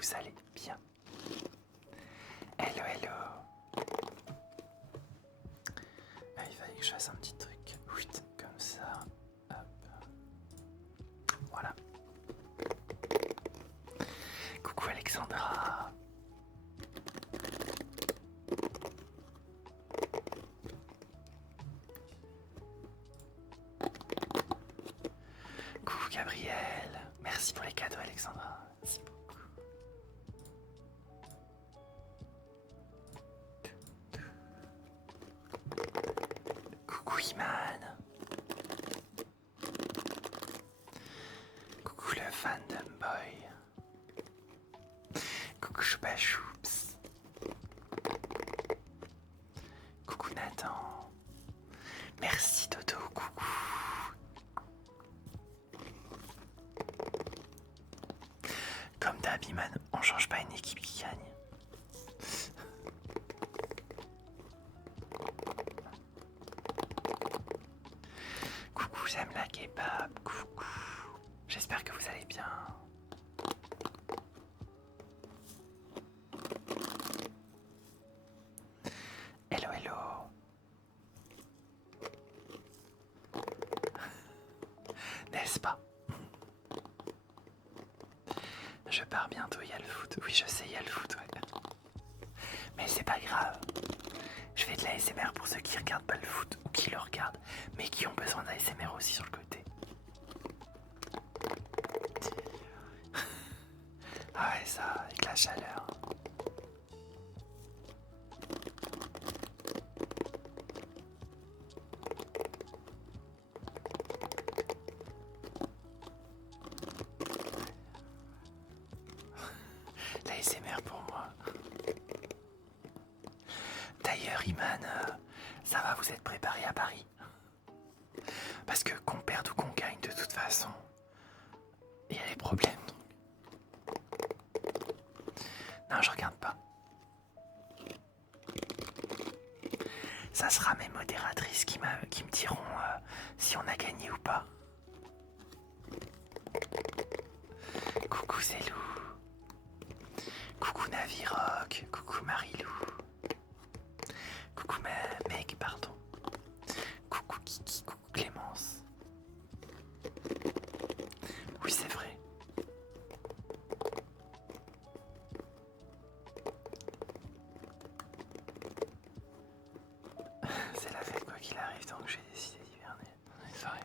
vous allez bien. Hello, hello. Ah, il fallait que je fasse un petit truc. Oui, comme ça. Hop. Voilà. Coucou Alexandra. Coucou Gabriel. Merci pour les cadeaux Alexandra. Merci beaucoup. Coucou Iman. Coucou le fandom boy. Coucou Choupa Choups. Coucou Nathan. Merci Toto, coucou. Comme d'hab Iman, on change pas une équipe qui gagne. Coucou, j'aime la kebab, coucou. J'espère que vous allez bien. Hello, hello. N'est-ce pas? Je pars bientôt, il y a le foot. Oui, je sais, il y a le foot, ouais. Mais c'est pas grave. Je fais de la ASMR pour ceux qui regardent pas le foot ou qui le regardent, mais qui ont besoin d'ASMR aussi sur le côté. Ah ouais, ça, avec la chaleur. L'ASMR pour moi. D'ailleurs, Iman, ça va, vous êtes préparé à Paris? Parce que qu'on perde ou qu'on gagne, de toute façon, il y a des problèmes. Non, je regarde pas. Ça sera mes modératrices qui me diront si on a gagné ou pas. Coucou Zélou. Coucou Navirock. Coucou Marilou. Coucou Meg, pardon. Coucou Kiki, coucou Clémence. Oui, c'est vrai. C'est la fête quoi qu'il arrive, donc j'ai décidé d'hiverner dans une soirée.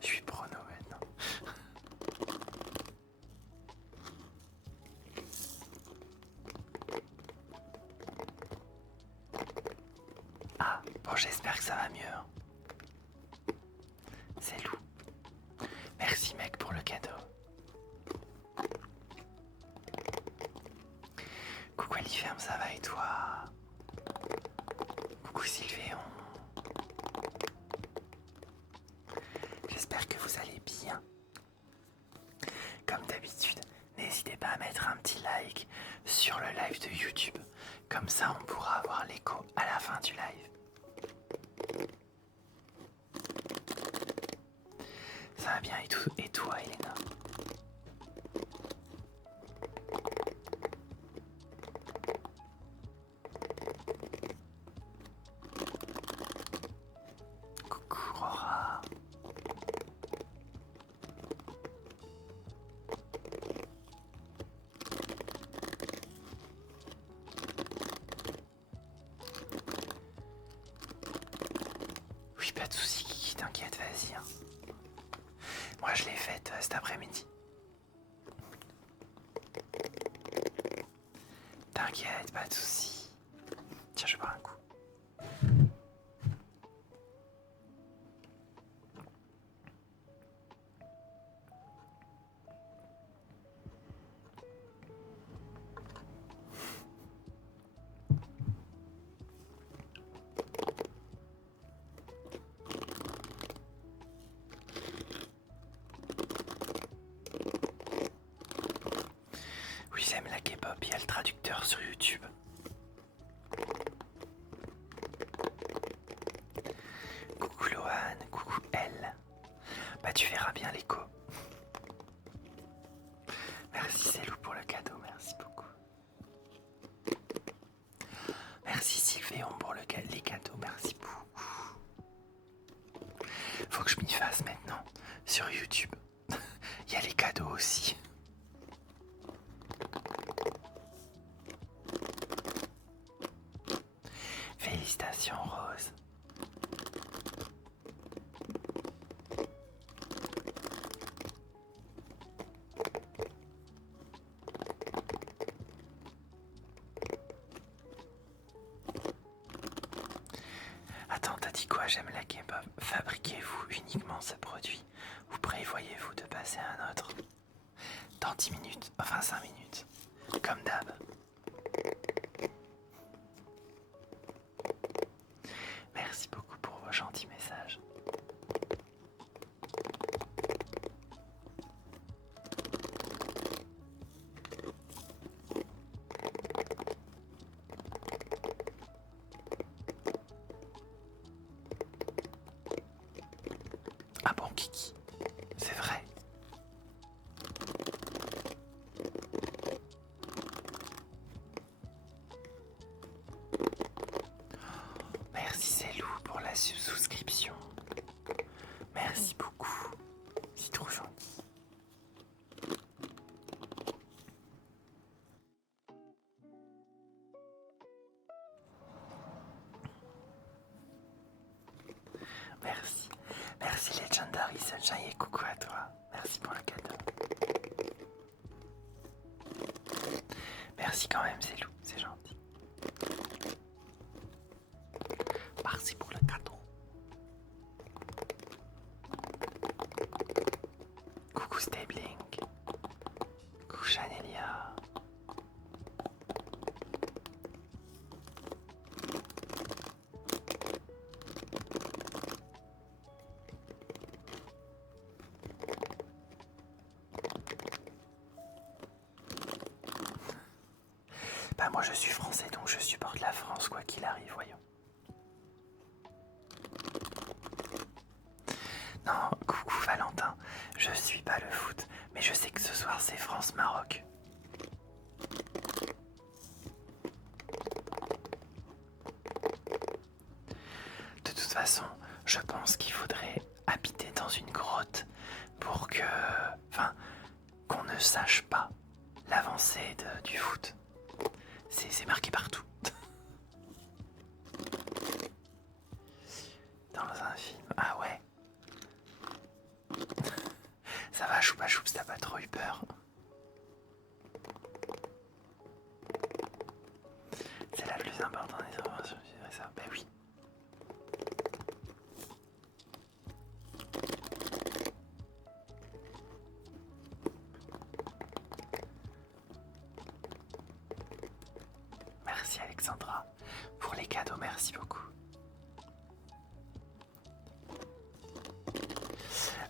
Je suis prono maintenant. Ah, bon, j'espère que ça va mieux. C'est Lou. Merci mec pour le cadeau. Coucou Aliferme, ça va et toi? Coucou Sylvéon. J'espère que vous allez bien. Comme d'habitude, n'hésitez pas à mettre un petit like sur le live de YouTube. Comme ça, on pourra avoir l'écho à la fin du live. Ça va bien et toi, Elena? Coucou Rora. Oui, pas de soucis, Kiki, t'inquiète, vas-y. Hein. Moi, je l'ai faite cet après-midi. T'inquiète, pas de soucis. Tiens, je bois un coup. Oui, j'aime la K-pop, il y a le traducteur sur YouTube. Coucou Lohan, coucou Elle. Bah tu verras bien l'écho. que je m'y fasse maintenant sur YouTube. Il y a les cadeaux aussi. Félicitations Rose. Attends, t'as dit quoi? J'aime la kebab. Fabriquez-vous uniquement ce produit ou prévoyez-vous de passer à un autre? Dans 10 minutes, enfin 5 minutes, comme d'hab. Merci beaucoup pour vos gentils messages. Ah bon, Kiki, c'est vrai. Merci Célou pour la souscription. Merci beaucoup. C'est trop gentil. Merci. Merci Legendary Sunshine et coucou à toi. Merci pour le cadeau. Merci quand même Célou, c'est gentil. Merci pour le cadeau. Coucou Stabling. Coucou Chanelia. Bah moi je suis français donc je supporte la France quoi qu'il arrive, voyons. Non, coucou Valentin, je suis pas le foot, mais je sais que ce soir c'est France-Maroc. De toute façon, je pense qu'il faudrait habiter dans une grotte pour que... Enfin, qu'on ne sache pas l'avancée du foot. C'est marqué partout. Dans un film. Ah ouais. Ça va, Choupa Choups, t'as pas trop eu peur? C'est la plus importante des informations, je dirais ça. Ben oui. Merci Alexandra pour les cadeaux, merci beaucoup.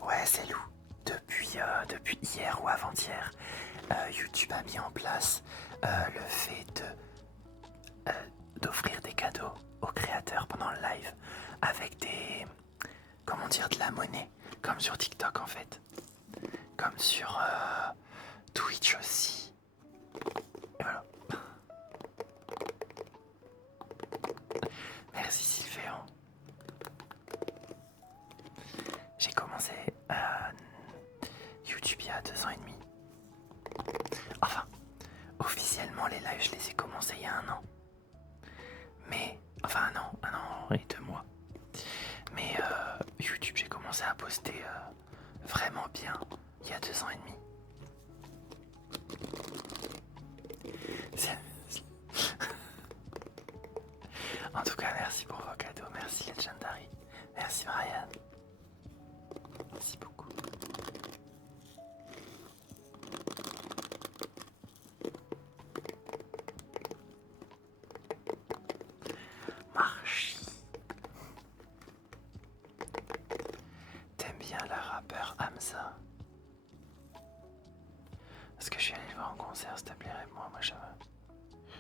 Ouais, c'est Lou. Depuis hier ou avant-hier, YouTube a mis en place le fait d'offrir des cadeaux aux créateurs pendant le live avec des... Comment dire, de la monnaie, comme sur TikTok en fait. Comme sur Twitch aussi. Et voilà. Merci Sylvéon. J'ai commencé YouTube il y a 2 ans et demi. Enfin, officiellement les lives je les ai commencés il y a 1 an. Mais, enfin 1 an et 2 mois. Mais YouTube j'ai commencé à poster vraiment bien il y a 2 ans et demi. En tout cas, merci pour vos cadeaux. Merci Legendary. Merci Brian. Merci beaucoup. Marchi. T'aimes bien la rappeur Hamza? Est-ce que je suis allé le voir en concert, s'il te plaît, réponds-moi. Moi je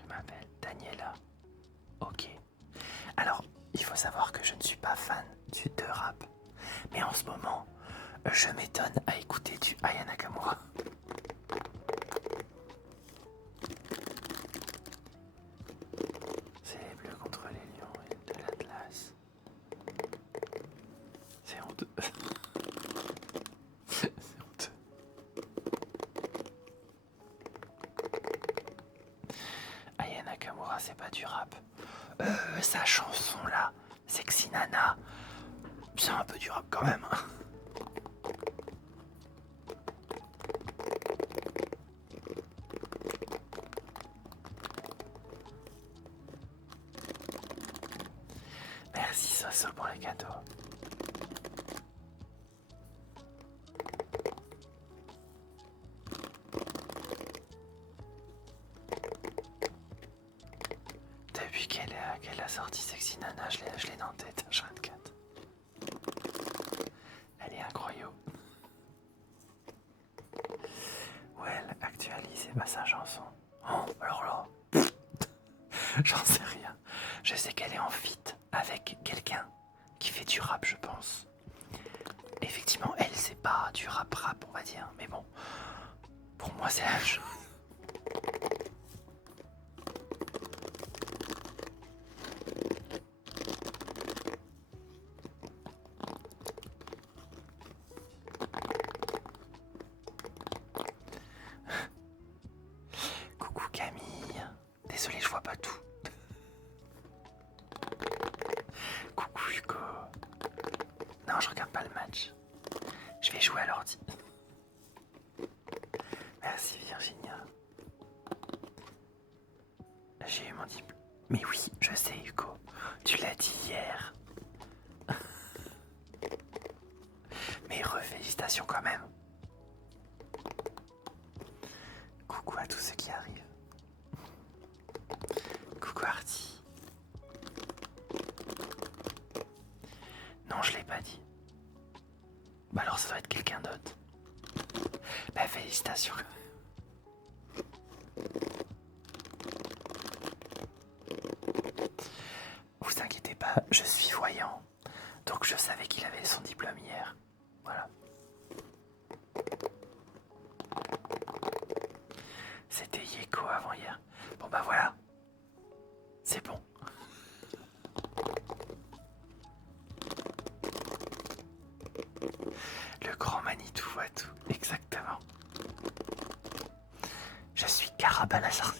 m'appelle Daniela. Ok. Alors, il faut savoir que je ne suis pas fan de rap. Mais en ce moment, je m'étonne à écouter du Aya Nakamura. C'est les Bleus contre les Lions et de l'Atlas. C'est honteux. sa chanson là, Sexy Nana, c'est un peu du rap quand même. Merci Soso pour les cadeaux. Depuis qu'elle a sorti Sexy Nana, je l'ai dans la tête, H24. Elle est incroyable. Où elle actualise, c'est pas sa chanson. Oh, alors là, j'en sais rien. Je sais qu'elle est en feat avec quelqu'un qui fait du rap, je pense. Effectivement, elle, c'est pas du rap, on va dire. Mais bon, pour moi, c'est la chose. Coucou Camille. Désolé, je vois pas tout. Coucou Hugo. Non, je regarde pas le match. Je vais jouer à l'ordi. Merci Virginia. J'ai eu mon diplôme. Mais oui, je sais Hugo. Tu l'as dit hier. Mais félicitations quand même. Coucou à tous ceux qui arrivent. Coucou Artie. Non, je l'ai pas dit. Bah alors ça doit être quelqu'un d'autre. Bah félicitations. Vous inquiétez pas, je suis voyant. Donc je savais qu'il avait son diplôme hier. Voilà. C'était Yeko avant hier. Bon bah voilà. C'est bon. Le grand Manitou voit tout. Exactement. Je suis Carabalazar.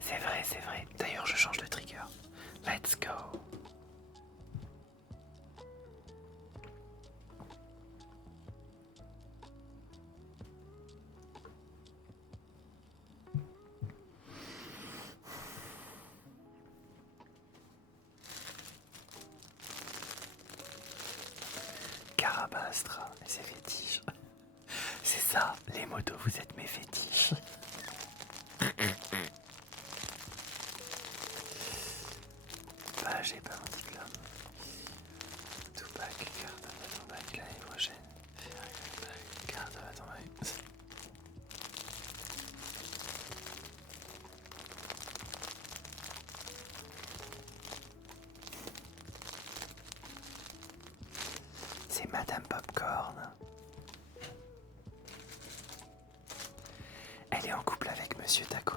C'est vrai, c'est vrai. D'ailleurs, je change de trigger. Let's go. Carabastra et ses fétiches. C'est ça, les motos, vous êtes mes fétiches. Bah, j'ai pas mon diplôme. Tupac, carte de ton bac l'année prochaine. Carte de ton bac. C'est Madame Popcorn. Elle est en couple avec Monsieur Tacos.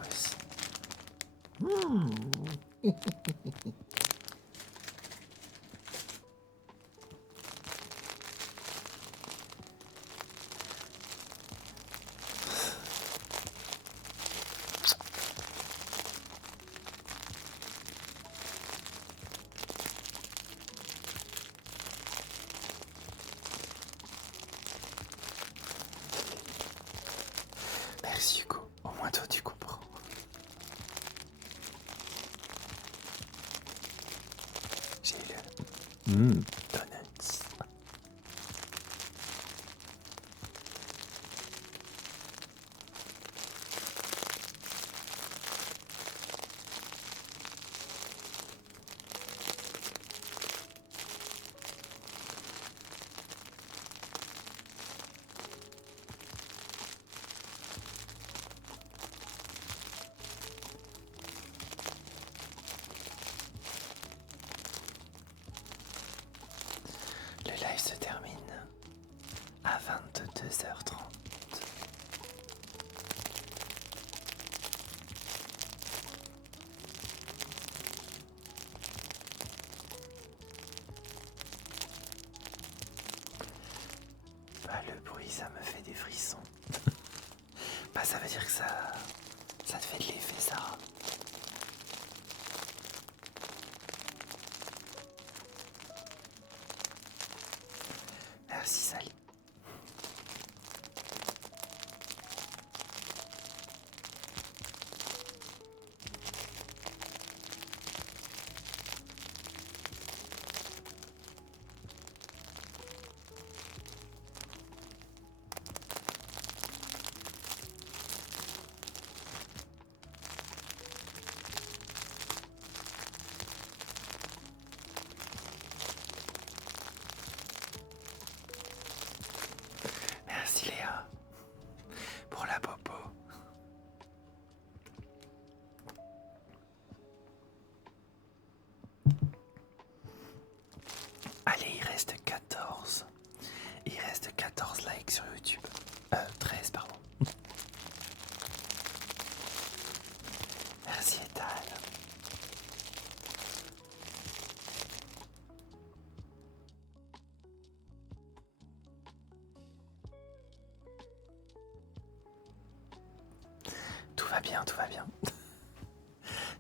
Merci Hugo, au moins toi tu comprends. J'ai le donuts. Le live se termine à 22h30. Bah, le bruit, ça me fait des frissons. Bah, ça veut dire que ça Ça te fait de l'effet, Sarah? Merci, Sally. Merci Léa pour la popo. Allez, il reste 14. Il reste 14 likes sur YouTube. 13, pardon. Merci Etal. Tout va bien, tout va bien.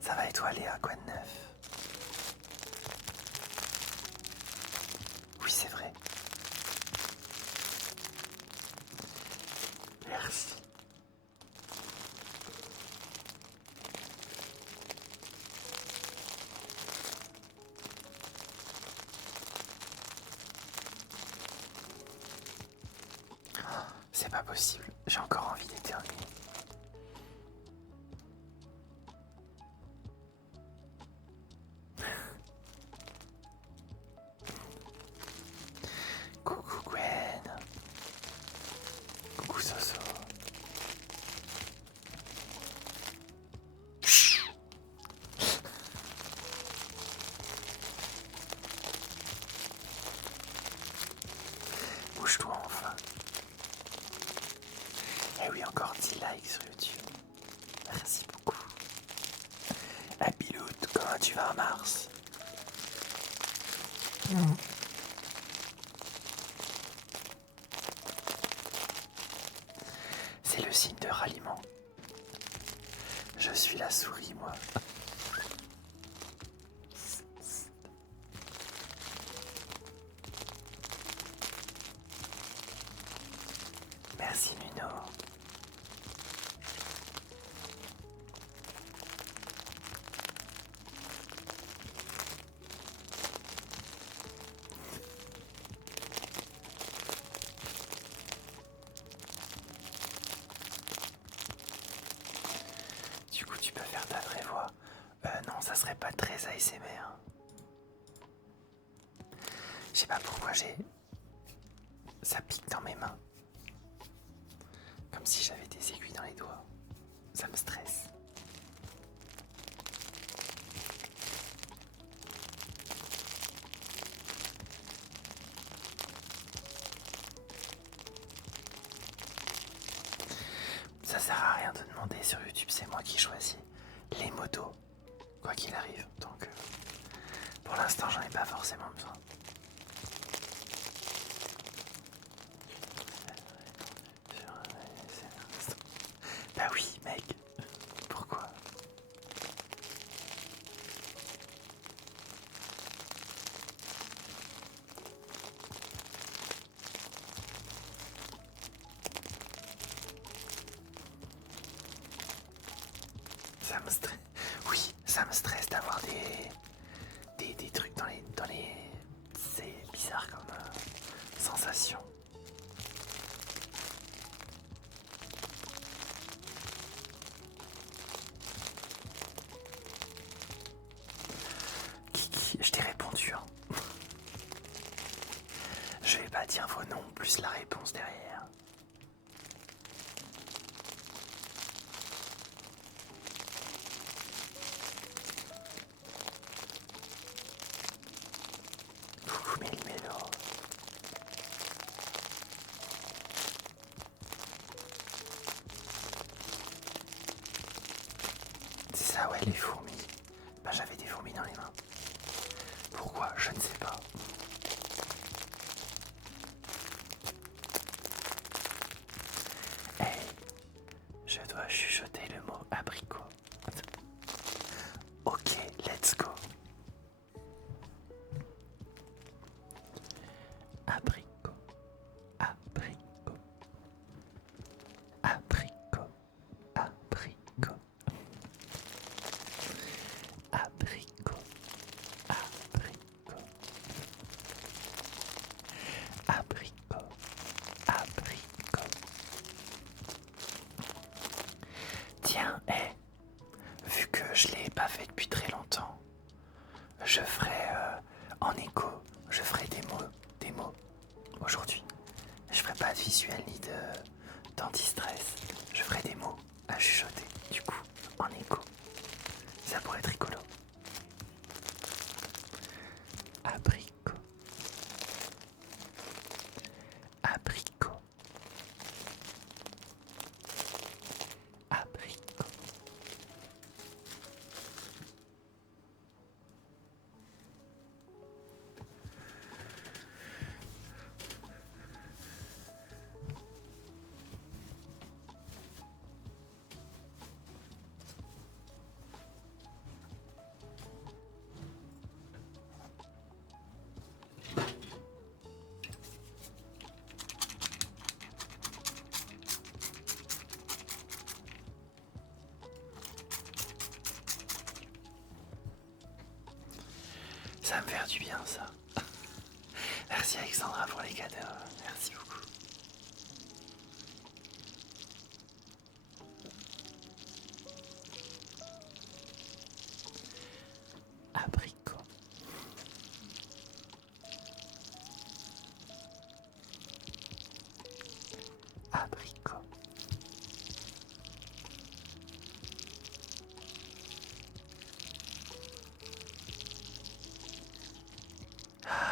Ça va et toi Léa, quoi de neuf? Oui, c'est vrai. Merci. C'est pas possible, j'ai encore envie d'éternuer. Coucou Gwen. Coucou Soso. Bouge-toi enfin. Eh oui, encore 10 likes sur YouTube. Merci beaucoup. Happy Loot, comment tu vas en mars? C'est le signe de ralliement. Je suis la souris, moi. Merci Nuno. Du coup, tu peux faire ta vraie voix. Non, ça serait pas très ASMR. Je sais pas pourquoi ça pique dans mes mains. Comme si j'avais des aiguilles dans les doigts. Ça me stresse. Ça sert à rien de demander sur YouTube, c'est moi qui choisis les motos, quoi qu'il arrive. Donc pour l'instant, j'en ai pas forcément besoin. Bah oui, mec. Pourquoi? Ça me stresse. Oui, ça me stresse d'avoir des trucs dans les. C'est bizarre comme sensation. Kiki, je t'ai répondu. Hein. Je vais pas dire vos noms plus la réponse derrière. Coucou Méli-Mélo. C'est ça, ouais, les fourmis. Bah, j'avais des fourmis dans les mains. Pourquoi? Je ne sais pas. Hey, je dois chuchoter le mot abricot. pas fait depuis très longtemps. Je ferai en écho, je ferai des mots aujourd'hui. Je ferai pas de visuel ni d'anti-stress. Je ferai des mots à chuchoter, du coup, en écho. Ça pourrait être rigolo. Abricot. Abricot. Abricot. Ça va me faire du bien, ça. Merci Alexandra pour les cadeaux. Merci beaucoup. Abricot. Abricot.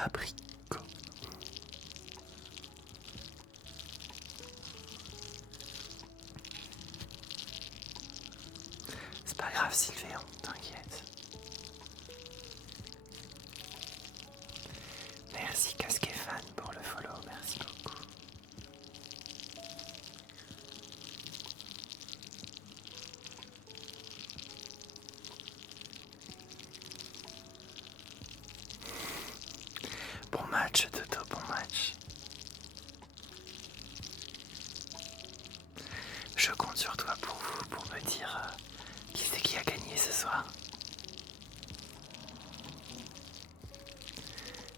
Abricot. C'est pas grave Sylvéon, t'inquiète. Merci Casquet Fan pour le follow, merci beaucoup. Bon match Toto, bon match. Je compte sur toi pour me dire qui c'est qui a gagné ce soir.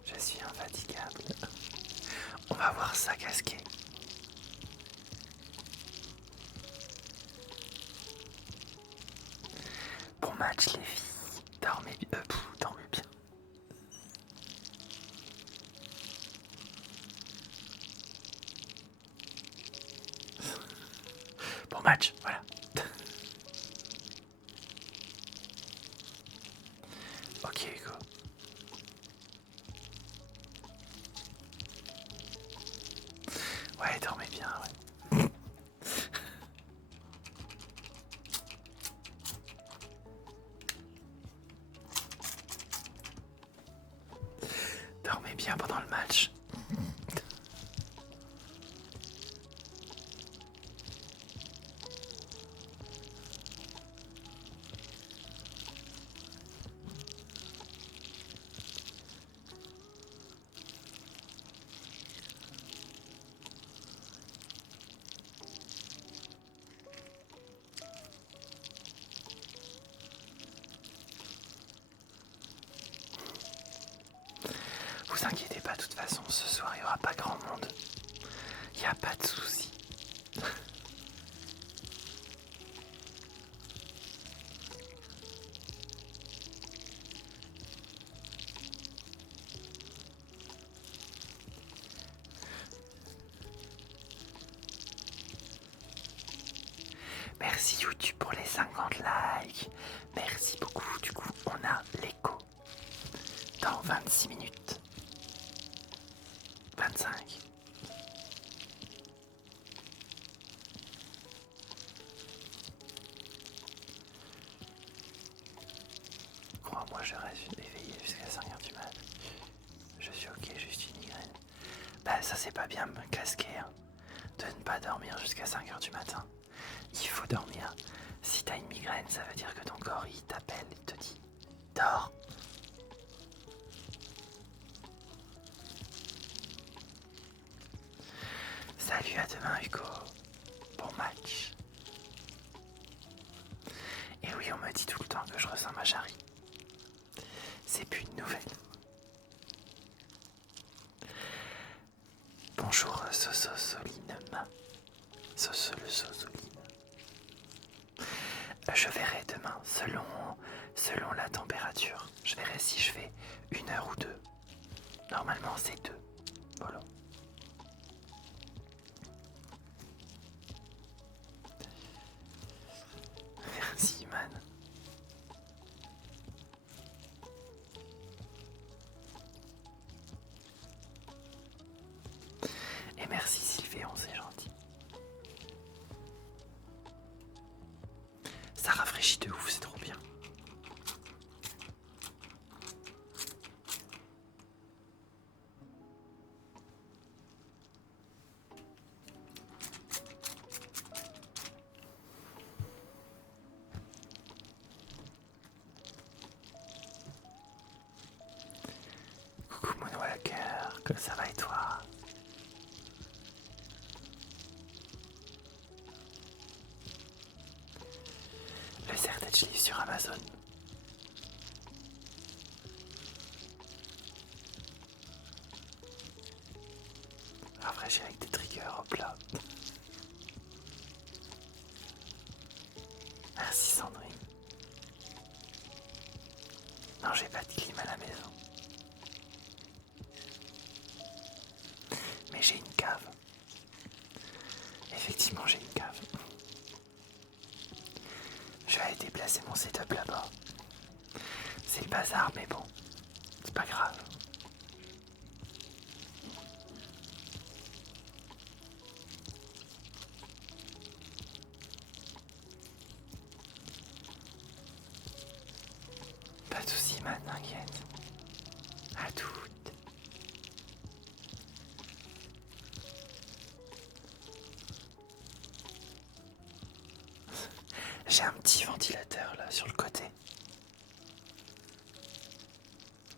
Je suis infatigable. On va voir ça casqué. Bon match les filles. Dormez bien. Dormez bien. Bon match, voilà. Ok Hugo. Ouais, dormez bien, ouais. Dormez bien pendant le match. Vous inquiétez pas, de toute façon, ce soir il n'y aura pas grand monde. Il n'y a pas de souci. Merci YouTube pour les 50 likes. Merci beaucoup. Du coup, on a l'écho dans 26 minutes. 25. Crois-moi, je reste éveillé jusqu'à 5h du mat. Je suis ok, juste une migraine. Bah ça c'est pas bien me casquer hein, de ne pas dormir jusqu'à 5h du matin. Il faut dormir. Si t'as une migraine, ça veut dire que ton corps il t'appelle, il te dit dors. Salut, à demain Hugo. Bon match. Et oui, on me dit tout le temps que je ressemble à Jarry. C'est plus une nouvelle. Bonjour Soso Soline. Soso le Sosoline. Je verrai demain hein, selon la température. Je verrai si je fais 1 heure ou 2. Normalement c'est 2. Voilà. Merci man. Et merci Sylvéon, c'est gentil. Ça rafraîchit de ouf, c'est trop bien. Coucou mon Walker, que ça va et toi? Le Sertage livre sur Amazon. Rafraîchir avec des triggers, hop là. Merci Sandrine. Non, j'ai pas de clim à la maison. Mais j'ai une cave. Effectivement, j'ai une cave. Je vais aller déplacer mon setup là-bas. C'est le bazar, mais bon, c'est pas grave. Pas de soucis, man, t'inquiète. À toutes. J'ai un petit ventilateur là sur le côté.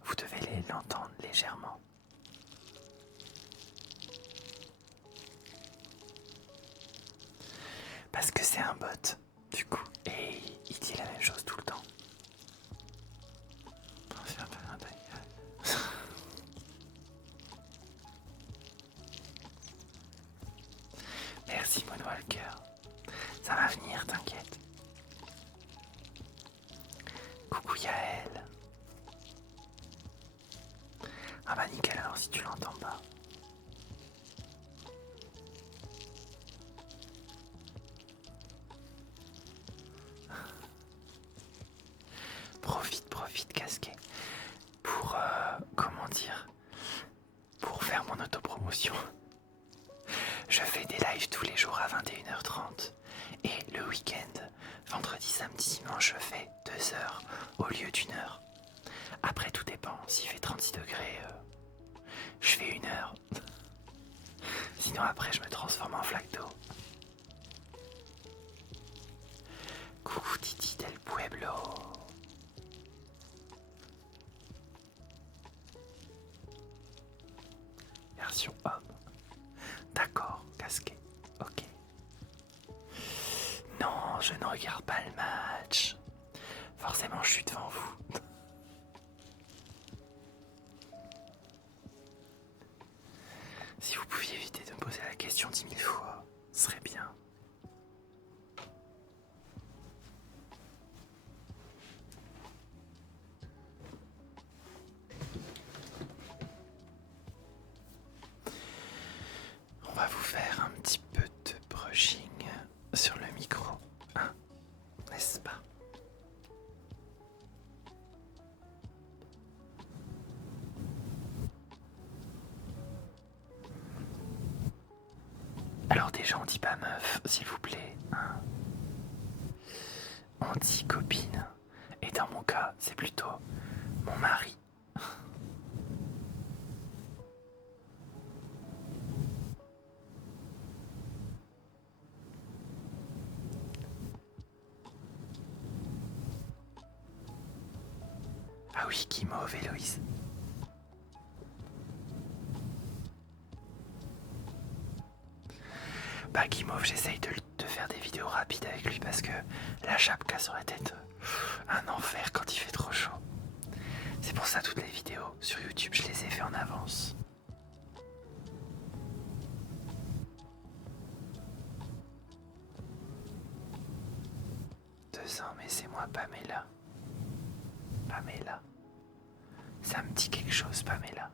Vous devez l'entendre légèrement. Parce que c'est un bot, du coup, et il dit la même chose tout le temps. Merci Moonwalker. Ça va venir, t'inquiète. Coucou Yael. Ah bah nickel alors si tu l'entends pas. Profite casqué. Pour, comment dire, pour faire mon autopromotion. Je fais des lives tous les jours à 21h30. Et le week-end, vendredi, samedi, dimanche, je fais 2 heures au lieu d'1 heure. Après, tout dépend. S'il fait 36 degrés, je fais 1 heure. Sinon, après, je me transforme en flaque d'eau. Coucou Titi del Pueblo. Version homme. D'accord, casqué. Ok. Non, je ne regarde pas le match. Forcément, je suis devant vous. Si vous pouviez éviter de me poser la question 10 000 fois, ce serait bien. On va vous faire un petit peu de brushing sur le micro, hein, n'est-ce pas? Alors déjà on dit pas meuf, s'il vous plaît, hein. On dit copine. Et dans mon cas, c'est plutôt mon mari. Ah oui, Guimauve, Héloïse. Bah Guimauve, j'essaye de faire des vidéos rapides avec lui parce que la chapka saurait être un enfer quand il fait trop chaud. C'est pour ça toutes les vidéos sur YouTube, je les ai fait en avance. Deux ans, mais c'est moi pas Pamela. Pamela. Ça me dit quelque chose, Pamela.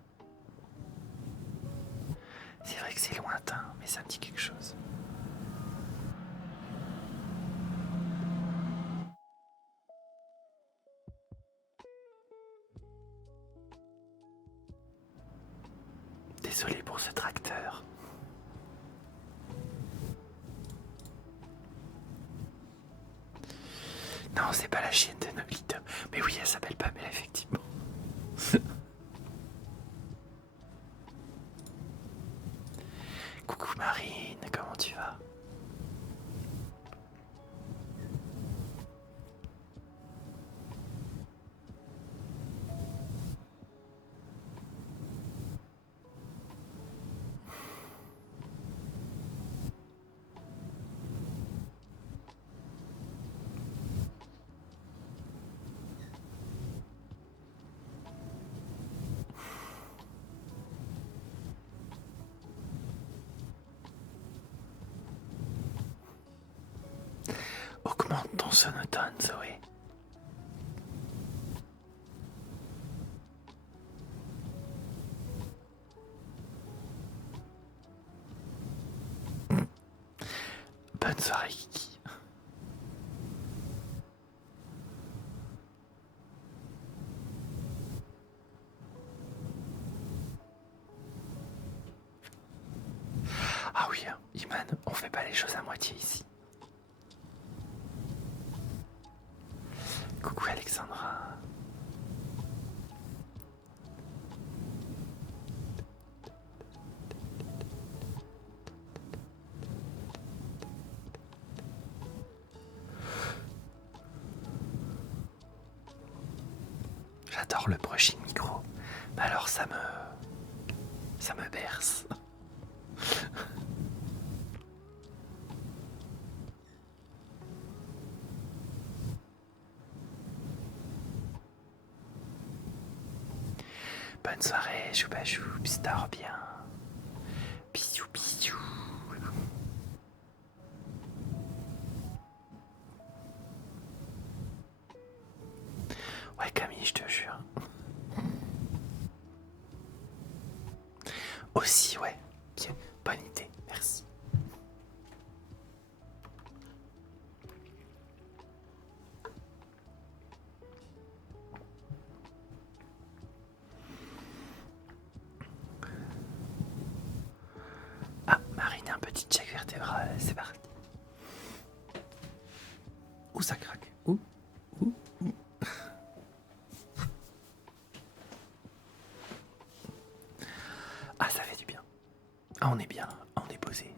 C'est vrai que c'est lointain, mais ça me dit quelque chose. Désolé pour ce tracteur. Non, c'est pas la chienne de Nolito. Mais oui, elle s'appelle Pamela, effectivement. Coucou Marine, comment tu vas? Augmente ton sonotone, Zoé. Bonne soirée, Kiki. Ah oui, hein, Iman, on fait pas les choses à moitié ici. Coucou Alexandra. J'adore le brushing micro. Mais alors ça me berce. Bonne soirée, choupa choups, dors bien. Bisous, bisous. Ouais, Camille, je te jure. Aussi, ouais. Bien, bonne idée, merci. Ah, Marine, un petit check vertébral, c'est parti. Ouh, ça craque. Ouh. Ah, ça fait du bien. Ah, on est bien, on est posé.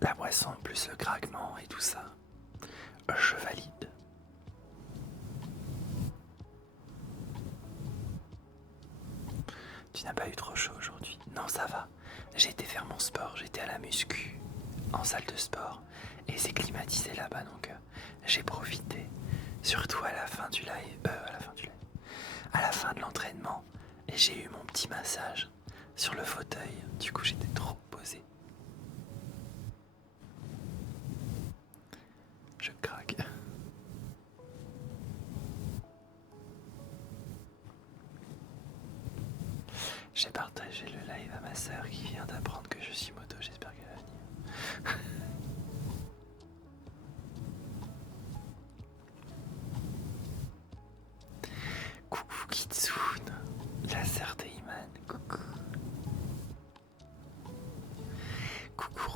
La boisson plus le craquement et tout ça, je valide. Tu n'as pas eu trop chaud aujourd'hui? Non, ça va. J'ai été faire mon sport, j'étais à la muscu, en salle de sport, et c'est climatisé là-bas, donc j'ai profité. Surtout à la fin du live, à la fin de l'entraînement, et j'ai eu mon petit massage sur le fauteuil. Du coup, j'étais trop posé. Je craque. J'ai partagé le live à ma sœur qui vient d'apprendre que je suis moto, j'espère qu'elle va venir. Coucou Kitsune, la sœur de Iman, coucou. Coucou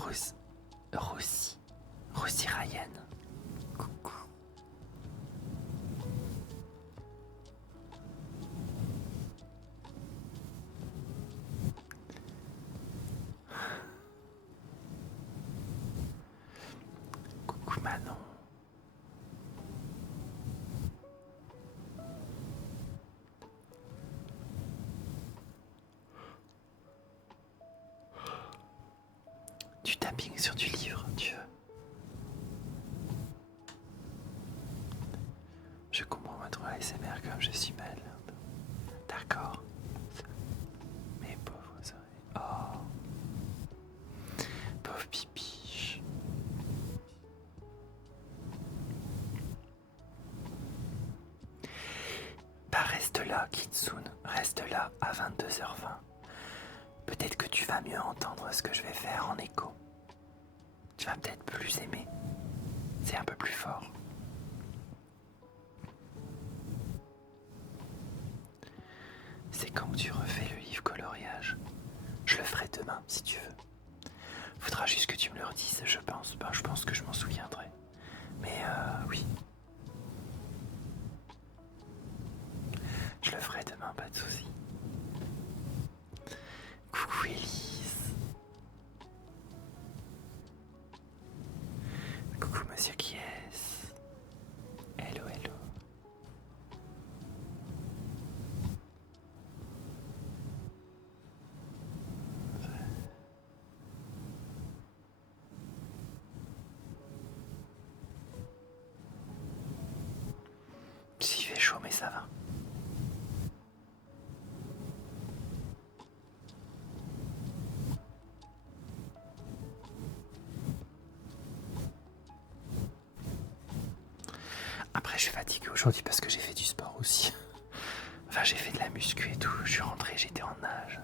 Rosy Ryan, coucou. Coucou Manon. Du tapping sur du livre, tu veux? Je comprends votre ASMR comme je suis malade. D'accord. Mes pauvres oreilles. Oh. Pauvre pipiche. là, Kitsune, reste là à 22h20. Peut-être que tu vas mieux entendre ce que je vais faire en écho. Tu vas peut-être plus aimer. C'est un peu plus fort. C'est quand tu refais le livre coloriage. Je le ferai demain si tu veux. Faudra juste que tu me le redises, je pense. Je pense que je m'en souviendrai. Mais oui. Je le ferai demain, pas de soucis. Coucou Elise. Coucou Monsieur qui est-ce? Hello, hello. S'il fait chaud, mais ça va. Après, je suis fatigué aujourd'hui parce que j'ai fait du sport aussi. Enfin, j'ai fait de la muscu et tout. Je suis rentré, j'étais en nage.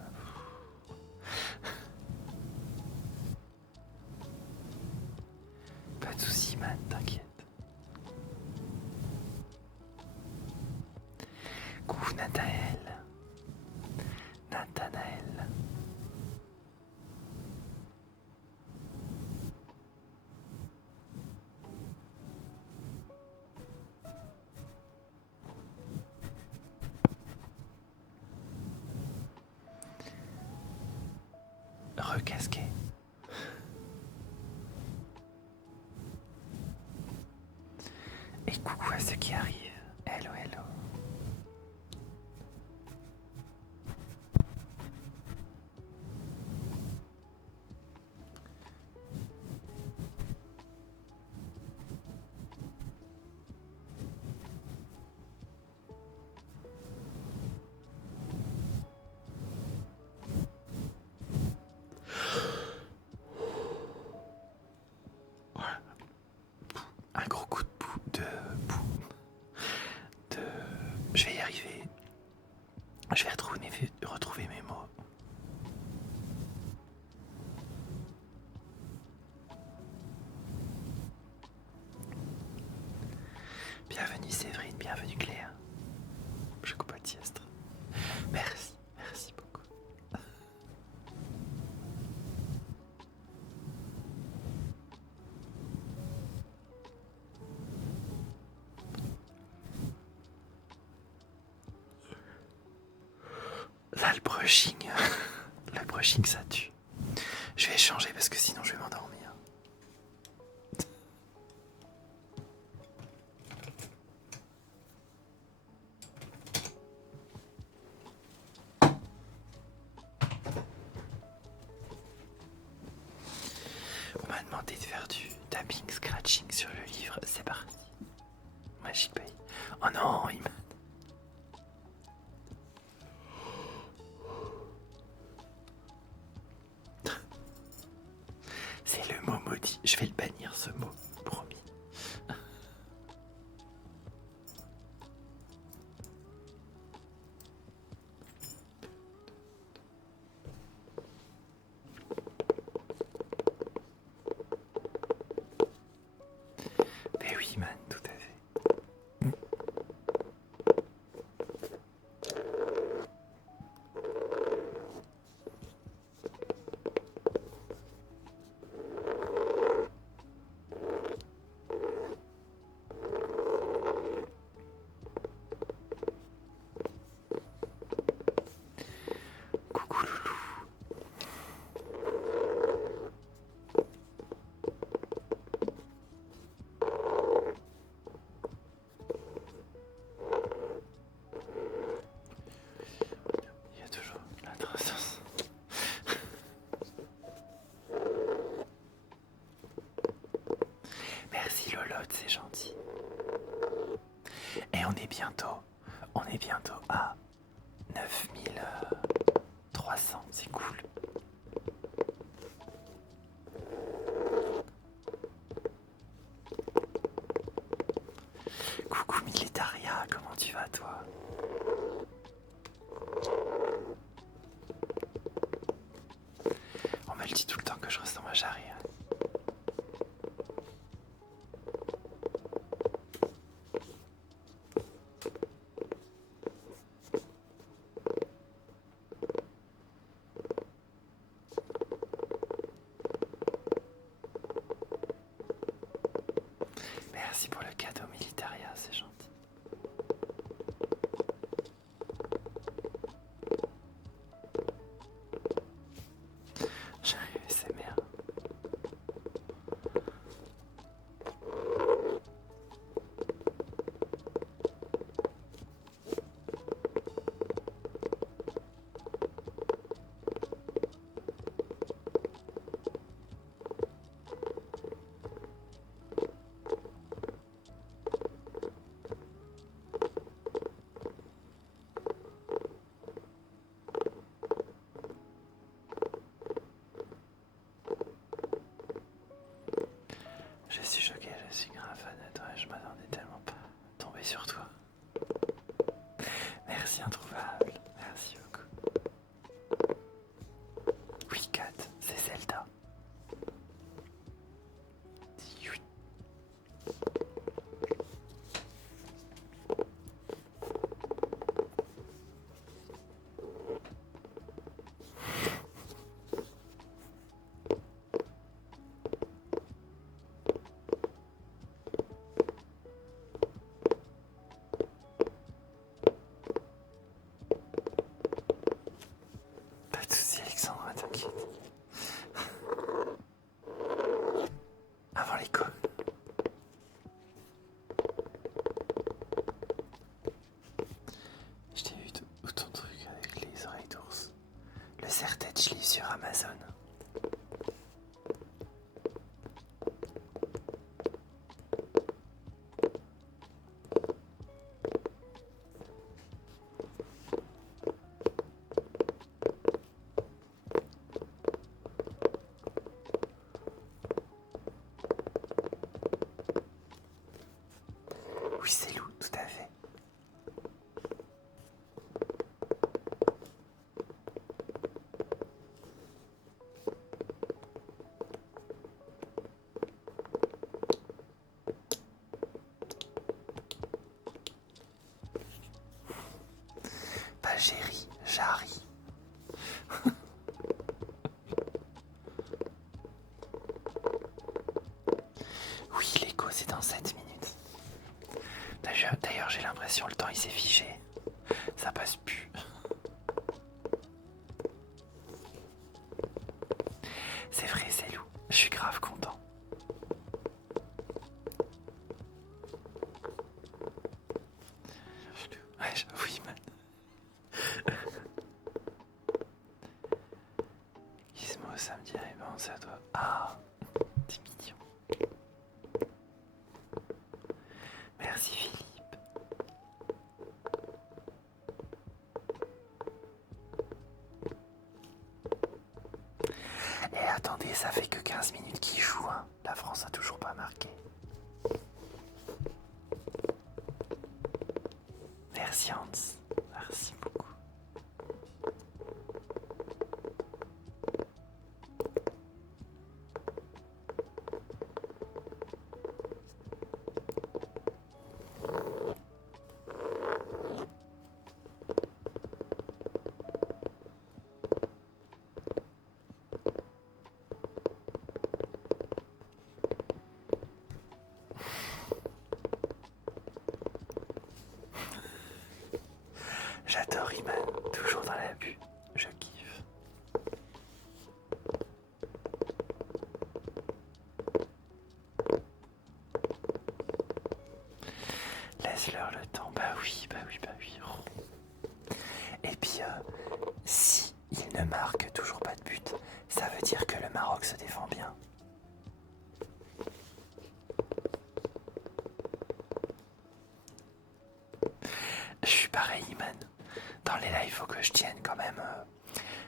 Pas de soucis, man, t'inquiète. Coucou Nathanaël. Nathanaël. Recasqué. Et coucou à ceux qui arrivent. Hello, hello. Un gros coup de boue, Je vais y arriver. Je vais retrouver mes mots. Bienvenue Séverine, bienvenue Cléa. Je coupe le tiestre. Merci, merci beaucoup. Là, le brushing ça tue. Je vais changer parce que sinon je vais m'endormir. On m'a demandé de faire du tapping, scratching sur le livre. C'est parti. Moi j'y paye. Oh non, il m'a... C'est le mot maudit. Je vais le bannir ce mot, promis. Mais oui, man, tout à fait. Coucou loulou. Il y a toujours la trace. Merci Lolotte, c'est gentil. Et on est bientôt à 9300, c'est cool. Coucou Militaria, comment tu vas toi? que je reste, moi j'arrive. Merci pour le cadeau Militaria, c'est gentil. J'arrive, c'est merde. Je suis choqué, je suis grave fan de toi, je m'attendais tellement pas à tomber sur toi. Merci introuvable, merci beaucoup. Oui, Kat, c'est Zelda. Oui. Pas de soucis, Alexandra, t'inquiète. Avant l'écho. Je t'ai vu où ton truc avec les oreilles d'ours. Le serre-tête, je l'ai sur Amazon. Oui, c'est Lou, tout à fait. Pas Géry, Jarry. Oui, l'écho, c'est dans 7 minutes. D'ailleurs, j'ai l'impression le temps il s'est figé. Ça passe plus. C'est vrai, c'est Lou. Je suis grave content. Ouais, oui, man. Gizmo, ça me dirait bon, ça doit. Ah, c'est mignon. Merci, Philippe. Et attendez, ça fait que 15 minutes qu'il joue, hein. La France a toujours pas marqué. Merci Hans, merci beaucoup. J'adore Iman, toujours dans l'abus, je kiffe. Laisse-leur le temps, bah oui, bah oui, bah oui. Et puis, si il ne marque toujours pas de but, ça veut dire que le Maroc se défend bien. Je suis pareil, Iman. Dans les lives, il faut que je tienne quand même,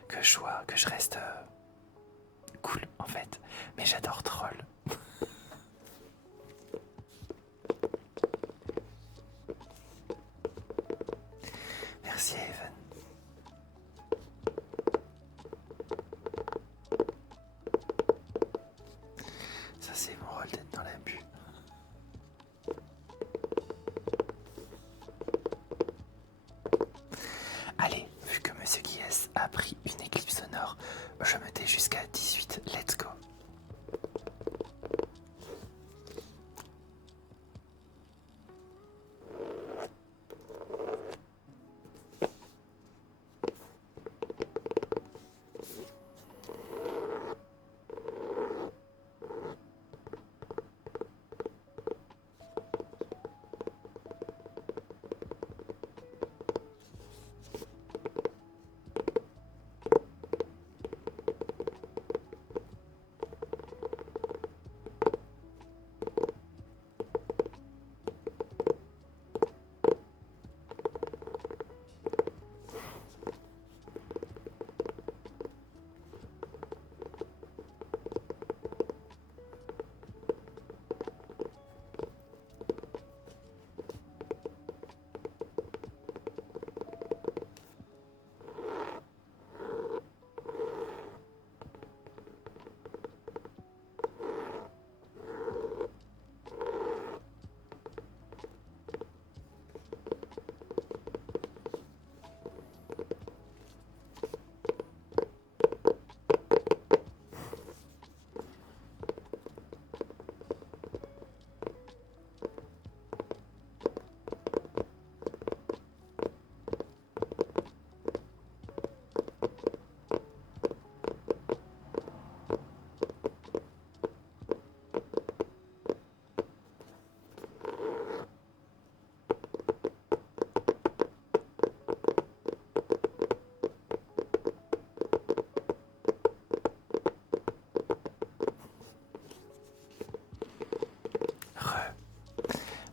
que je reste cool en fait. Mais j'adore troll. Merci Evan. je me tais jusqu'à 18. Let's go.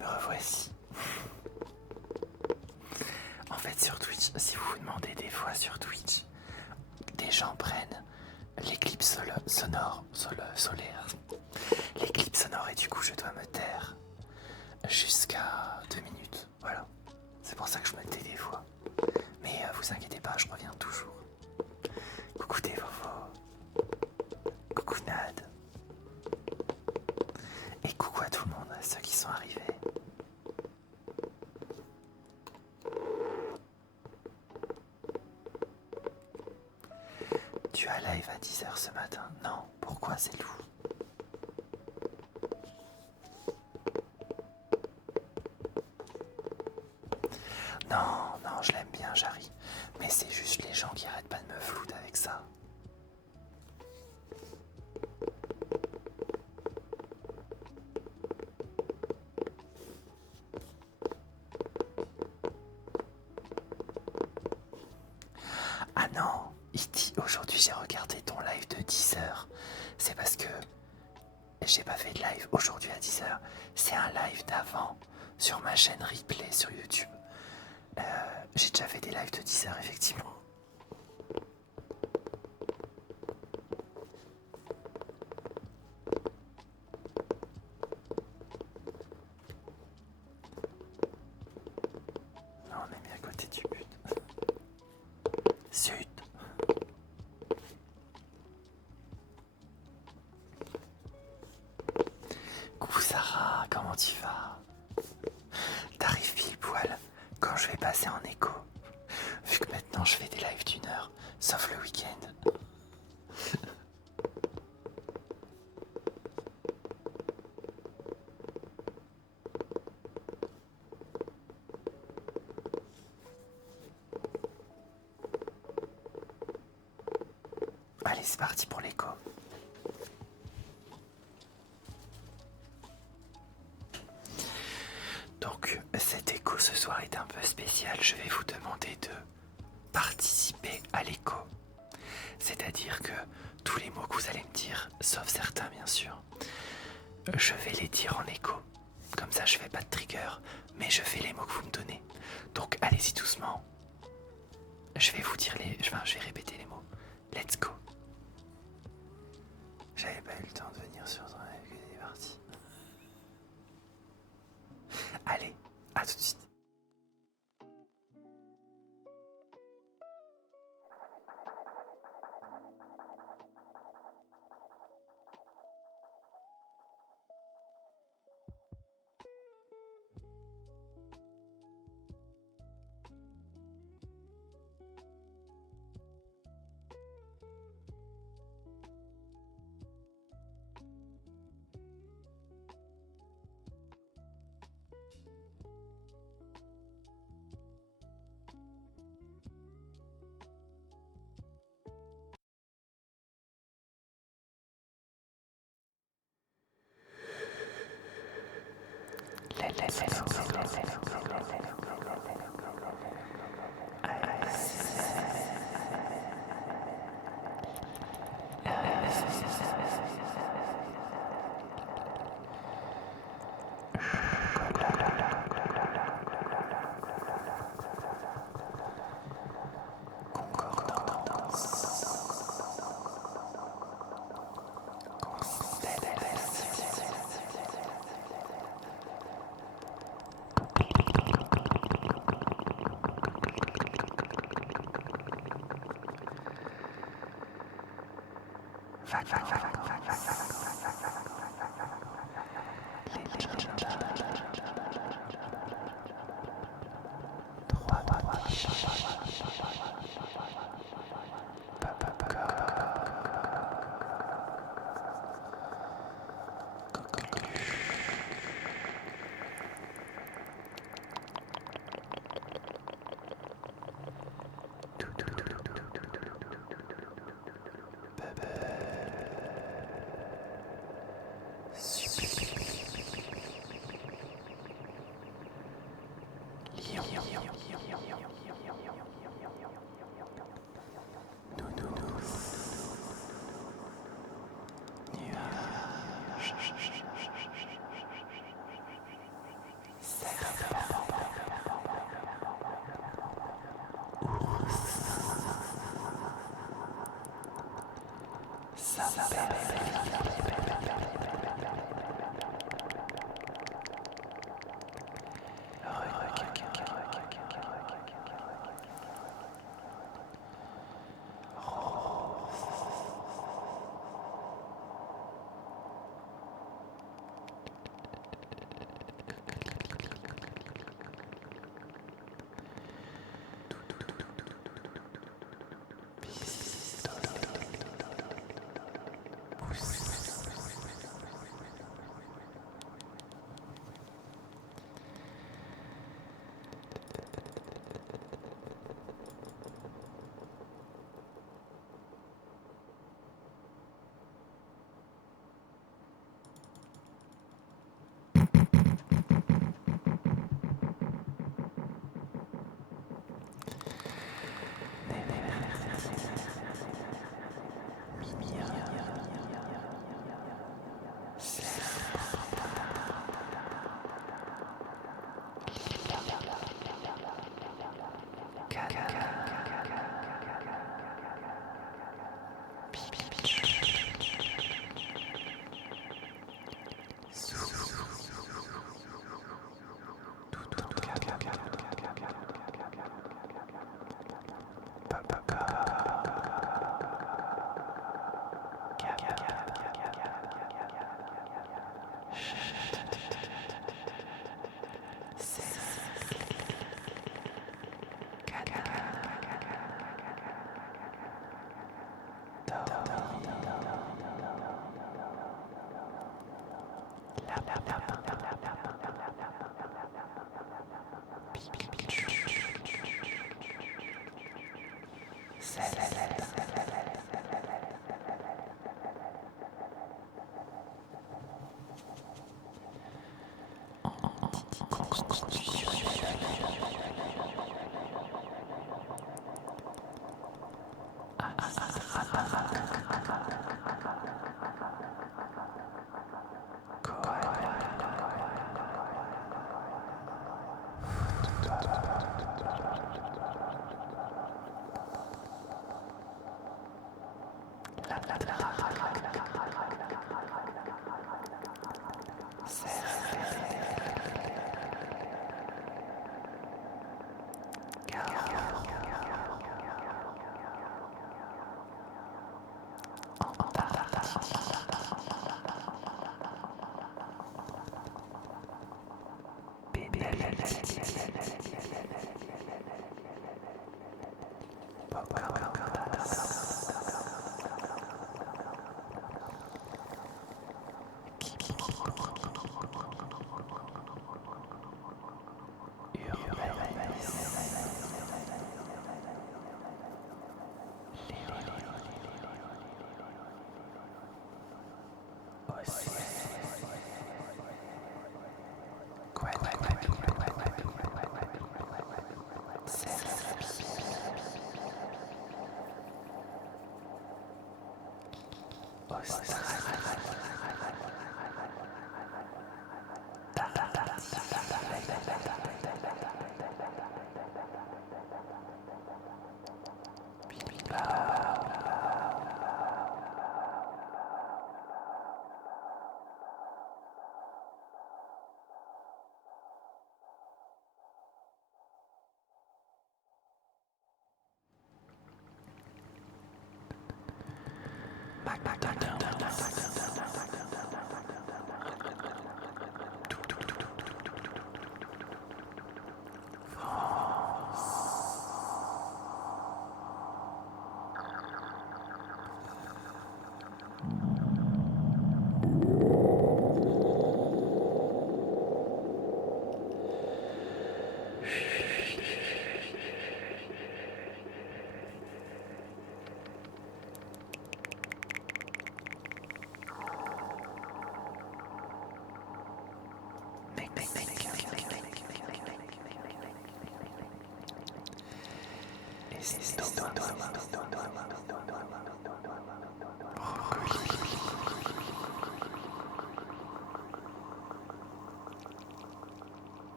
Me revoici. En fait, sur Twitch, si vous vous demandez des fois sur Twitch, des gens prennent les clips solaires, les clips sonores, et du coup je dois me taire jusqu'à 2 minutes. Voilà, c'est pour ça que je me tais des fois. Mais vous inquiétez pas, je reviens toujours. Coucou Devovo, coucou Nad, et coucou à tout le monde, à ceux qui sont arrivés. Tu as live à 10h ce matin? Non, pourquoi c'est loup? Non, non, je l'aime bien, Jarry. Mais c'est juste les gens qui arrêtent pas de me flouter avec ça. Ah non, il dit aujourd'hui j'ai regardé ton live de 10h. C'est parce que j'ai pas fait de live aujourd'hui à 10h. C'est un live d'avant sur ma chaîne replay sur YouTube. J'ai déjà fait des lives de 10h effectivement. Non, on est mis à côté du but. Zut. Coucou Sarah, comment tu vas? T'arrives pile poil quand je vais passer en écho. Vu que maintenant je fais des lives d'1 heure, sauf le week-end. Allez, c'est parti pour l'écho. Donc, cet écho ce soir est un peu spécial. Je vais vous demander de participer à l'écho. C'est-à-dire que tous les mots que vous allez me dire, sauf certains bien sûr, je vais les dire en écho. Comme ça, je fais pas de trigger, mais je fais les mots que vous me donnez. Donc, allez-y doucement. Je vais vous dire je vais répéter les mots. Let's go. J'avais pas eu le temps de venir sur ton live, il est parti. Allez, à tout de suite. Quoi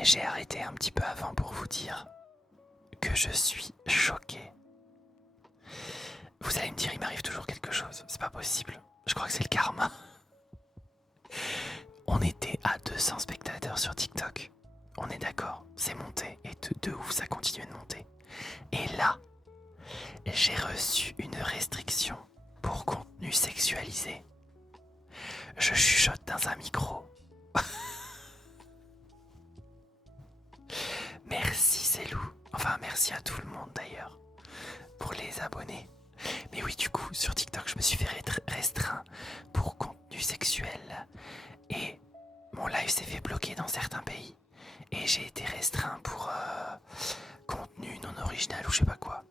J'ai arrêté un petit peu avant pour vous dire que je suis choqué. Vous allez me dire, il m'arrive toujours quelque chose. C'est pas possible. Je crois que c'est le karma. On était à 200 spectateurs sur TikTok. On est d'accord, c'est monté. Et de ouf, ça continue de monter. Et là, j'ai reçu une restriction pour contenu sexualisé. Je chuchote dans un micro. Merci Célou. Enfin, merci à tout le monde d'ailleurs pour les abonnés. Mais oui, du coup, sur TikTok, je me suis fait restreint pour contenu sexuel. Et mon live s'est fait bloquer dans certains pays. Et j'ai été restreint pour contenu non original ou je sais pas quoi.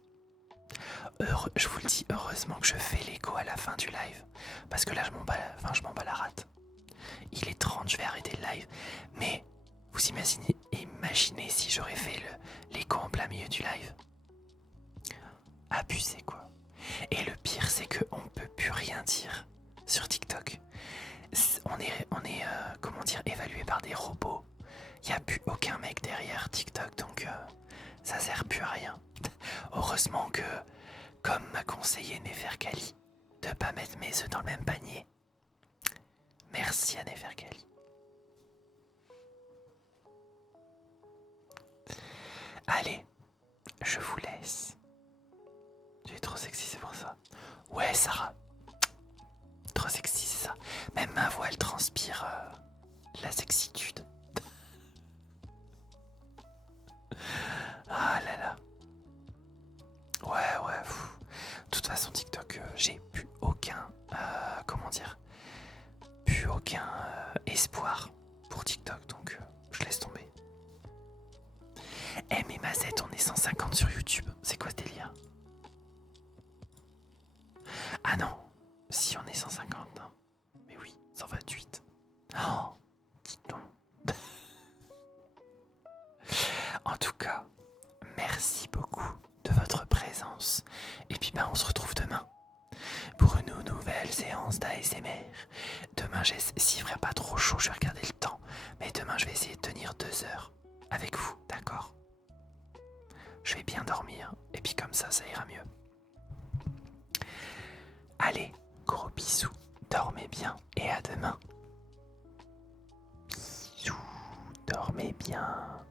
Je vous le dis, heureusement que je fais l'écho à la fin du live. Parce que là, je m'en bats la rate. Il est 30, je vais arrêter le live. Mais vous imaginez si j'aurais fait l'écho en plein milieu du live. Abusé quoi. Et le pire, c'est qu'on peut plus rien dire sur TikTok. On est comment dire, évalué par des robots. Il n'y a plus aucun mec derrière TikTok, donc ça sert plus à rien. Heureusement que, comme m'a conseillé Neferkali, de pas mettre mes œufs dans le même panier. Merci à Neferkali. Allez, je vous laisse. Tu es trop sexy, c'est pour ça. Ouais, Sarah. Trop sexy, c'est ça. Même ma voix, elle transpire la sexitude. En tout cas, merci beaucoup de votre présence. Et puis on se retrouve demain pour une nouvelle séance d'ASMR. Demain, s'il ferait pas trop chaud, je vais regarder le temps. Mais demain, je vais essayer de tenir 2 heures avec vous, d'accord? Je vais bien dormir et puis comme ça ira mieux. Allez, gros bisous, dormez bien et à demain. Bisous, dormez bien.